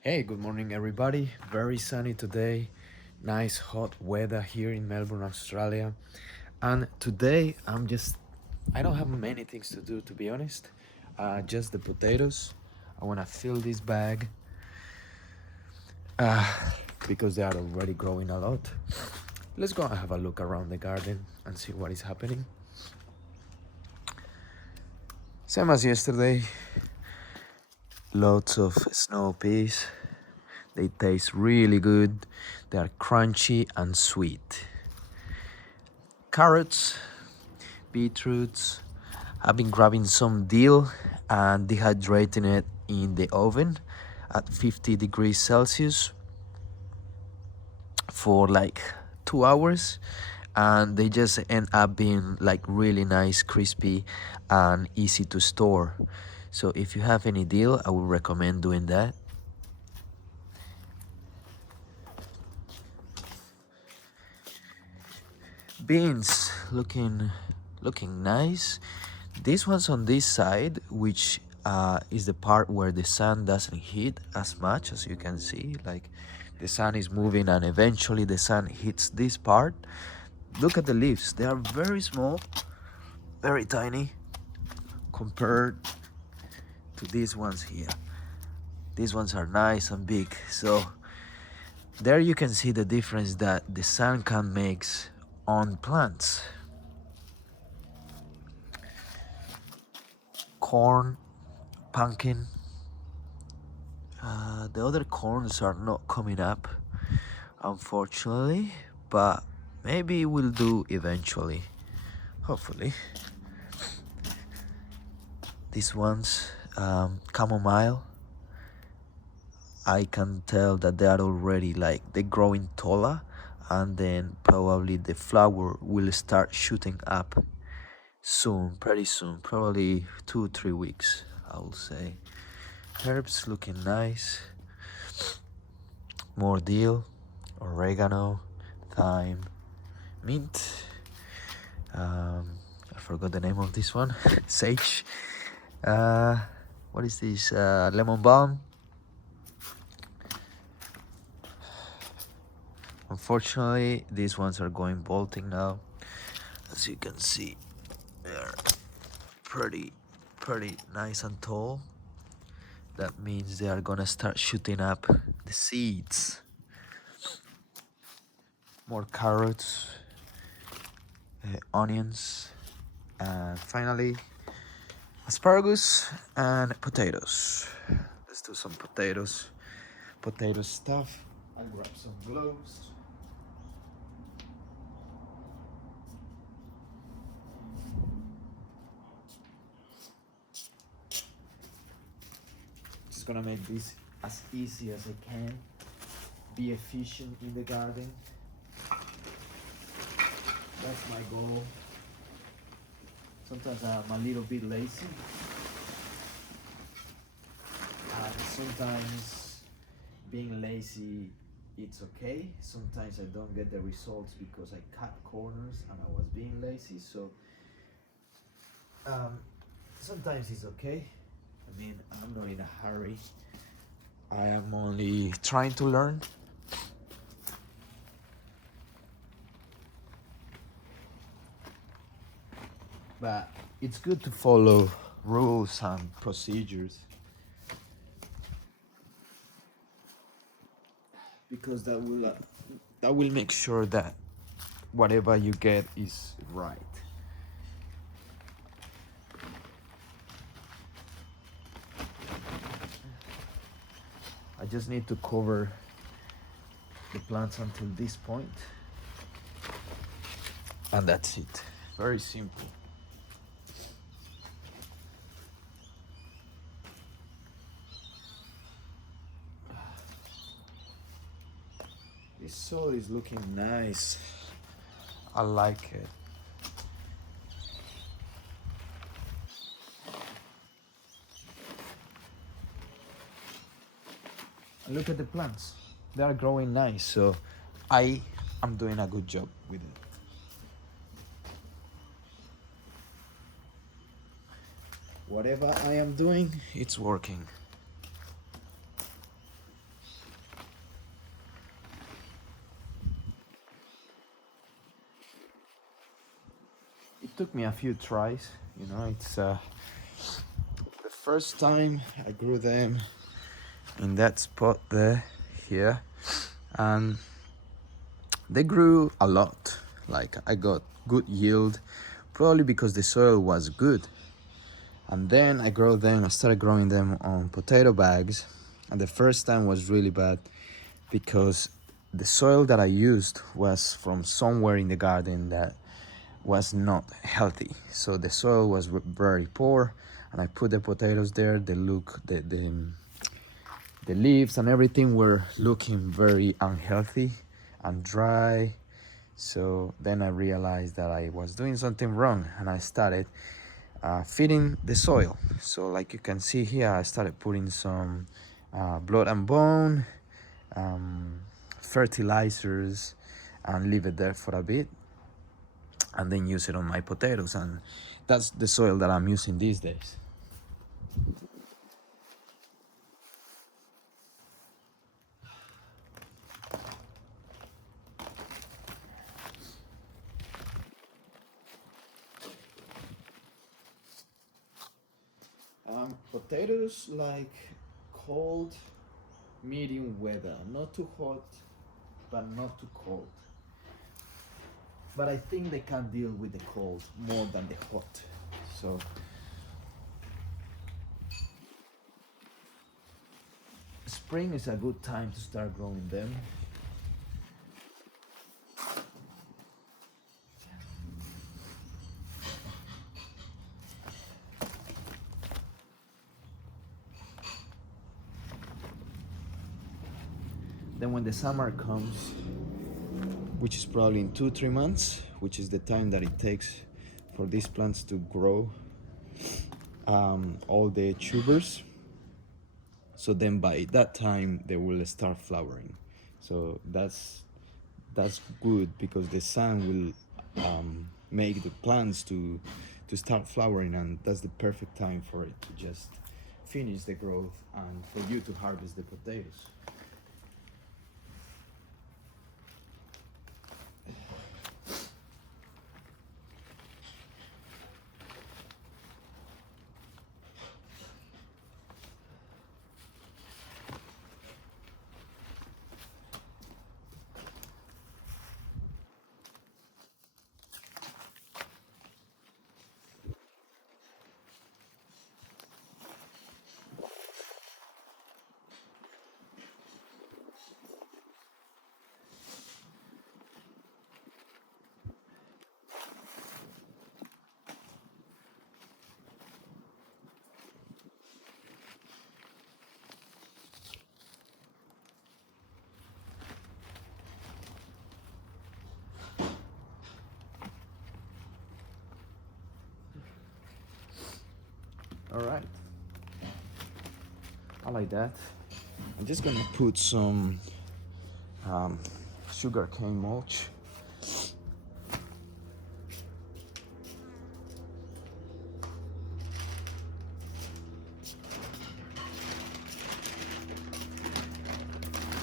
Hey, good morning, everybody. Very sunny today. Nice hot weather here in Melbourne, Australia. And today I don't have many things to do, to be honest. Just the potatoes. I want to fill this bag uh, because they are already growing a lot. Let's go and have a look around the garden and see what is happening. Same as yesterday, lots of snow peas. They taste really good. They are crunchy and sweet. Carrots, beetroots. I've been grabbing some dill and dehydrating it in the oven at 50 degrees Celsius for like 2 hours, and they just end up being like really nice, crispy, and easy to store. So if you have any dill, I would recommend doing that. Beans looking nice. This one's on this side, which is the part where the sun doesn't hit as much, as you can see. Like the sun is moving and eventually the sun hits this part. Look at the leaves. They are very small, very tiny compared to these ones here. These ones are nice and big. So there you can see the difference that the sun can make on plants. Corn, pumpkin. The other corns are not coming up, unfortunately, but maybe we'll do eventually, hopefully. These ones, chamomile, I can tell that they are already like they're growing taller, and then probably the flower will start shooting up soon, pretty soon, probably 2 3 weeks, I will say. Herbs looking nice. More dill, oregano, thyme, mint. I forgot the name of this one. Sage. What is this? Lemon balm. Unfortunately, these ones are going bolting now. As you can see, they're pretty nice and tall. That means they are gonna start shooting up the seeds. More carrots, onions, and finally asparagus and potatoes. Let's do some potato stuff. I'll grab some gloves. Just gonna make this as easy as I can. Be efficient in the garden. That's my goal. Sometimes I'm a little bit lazy. And sometimes being lazy, it's okay. Sometimes I don't get the results because I cut corners and I was being lazy. So sometimes it's okay. I mean, I'm not in a hurry. I am only trying to learn. But it's good to follow rules and procedures because that will make sure that whatever you get is right. I just need to cover the plants until this point, and that's it. Very simple. This soil is looking nice. I like it. And look at the plants. They are growing nice, so I am doing a good job with it. Whatever I am doing, it's working. took me a few tries. You know, it's the first time I grew them in that spot there, here, and they grew a lot. Like I got good yield, probably because the soil was good. And then I started growing them on potato bags, and the first time was really bad because the soil that I used was from somewhere in the garden that was not healthy. So the soil was very poor, and I put the potatoes there. The leaves and everything were looking very unhealthy and dry. So then I realized that I was doing something wrong, and I started feeding the soil. So like you can see here, I started putting some blood and bone, fertilizers, and leave it there for a bit, and then use it on my potatoes. And that's the soil that I'm using these days. Potatoes like cold, medium weather, not too hot, but not too cold. But I think they can deal with the cold more than the hot. So spring is a good time to start growing them. Then when the summer comes, which is probably in 2-3 months, which is the time that it takes for these plants to grow all the tubers. So then by that time they will start flowering. So that's good because the sun will make the plants to start flowering, and that's the perfect time for it to just finish the growth and for you to harvest the potatoes. All right, I like that. I'm just gonna put some sugar cane mulch.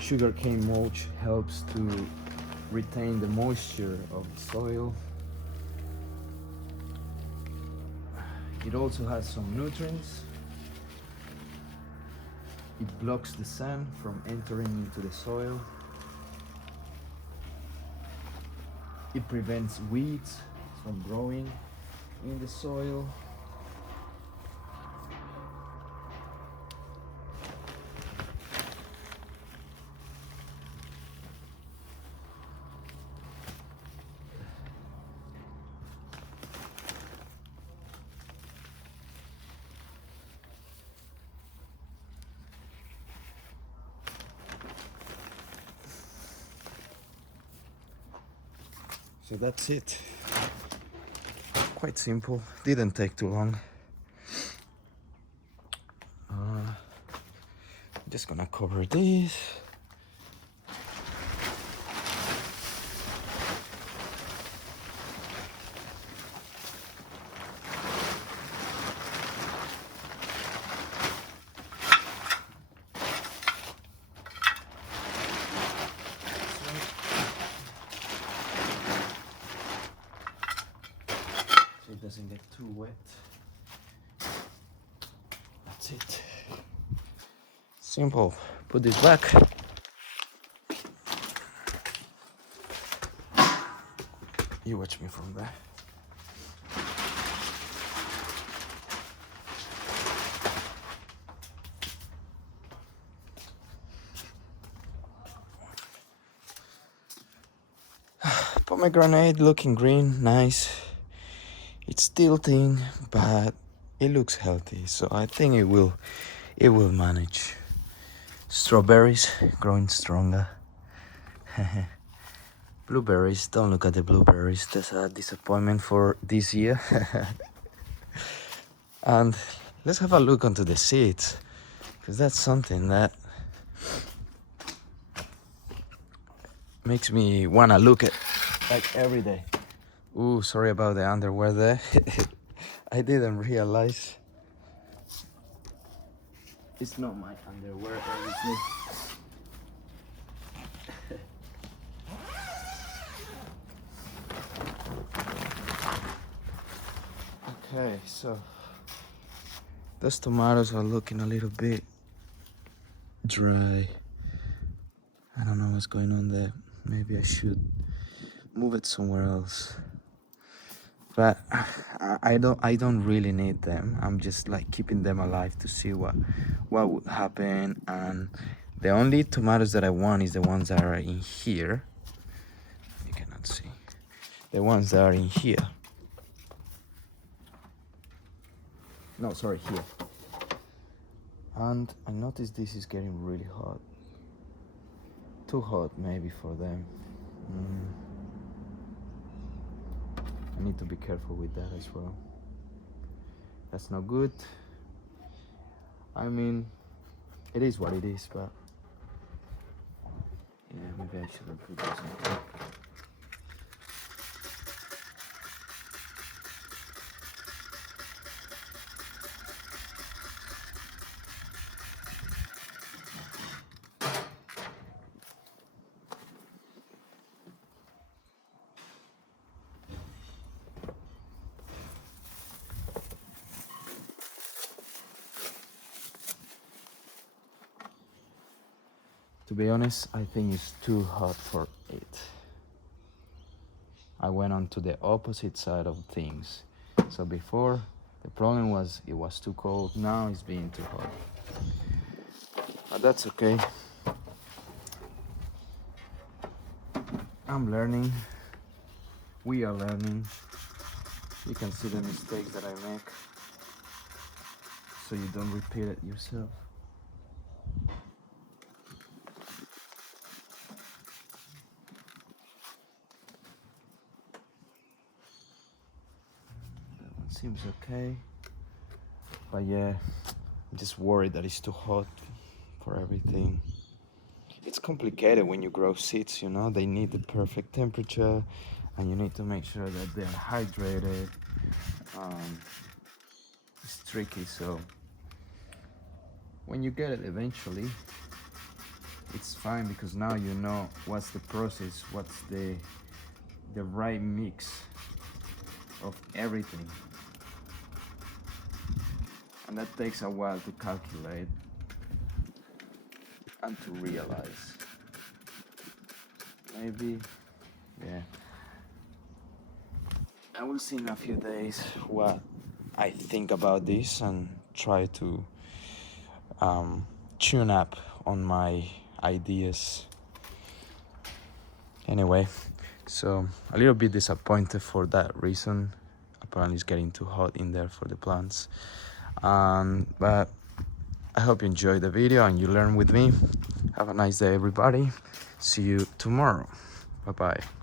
Sugarcane mulch helps to retain the moisture of the soil. It also has some nutrients. It blocks the sun from entering into the soil. It prevents weeds from growing in the soil. So that's it. Quite simple, didn't take too long. I'm just gonna cover this. So too wet. That's it. Simple. Put this back. You watch me from there. Pomegranate looking green, nice. It's tilting, but it looks healthy, so I think it will manage. Strawberries growing stronger. Blueberries, don't look at the blueberries, that's a disappointment for this year. And let's have a look onto the seeds, because that's something that makes me wanna look at like every day. Ooh, sorry about the underwear there. I didn't realize. It's not my underwear, obviously. Okay, so those tomatoes are looking a little bit dry. I don't know what's going on there. Maybe I should move it somewhere else. But I don't really need them. I'm just like keeping them alive to see what would happen. And the only tomatoes that I want is the ones that are in here. You cannot see. The ones that are in here. No, sorry, here. And I noticed this is getting really hot. Too hot maybe for them. I need to be careful with that as well. That's not good. I mean, it is what it is, but yeah, maybe I shouldn't put this on top. To be honest, I think it's too hot for it. I went on to the opposite side of things. So before, the problem was it was too cold. Now it's being too hot. But that's okay. I'm learning. We are learning. You can see the mistakes that I make, so you don't repeat it yourself. That one seems okay. But yeah, I'm just worried that it's too hot for everything. It's complicated when you grow seeds, you know, they need the perfect temperature and you need to make sure that they're hydrated. It's tricky, so when you get it eventually, it's fine because now you know what's the process, what's the right mix of everything. And that takes a while to calculate and to realize. Maybe, yeah. I will see in a few days what I think about this and try to tune up on my ideas. Anyway, so a little bit disappointed for that reason. Apparently it's getting too hot in there for the plants. But I hope you enjoyed the video and you learned with me. Have a nice day, everybody. See you tomorrow. Bye-bye.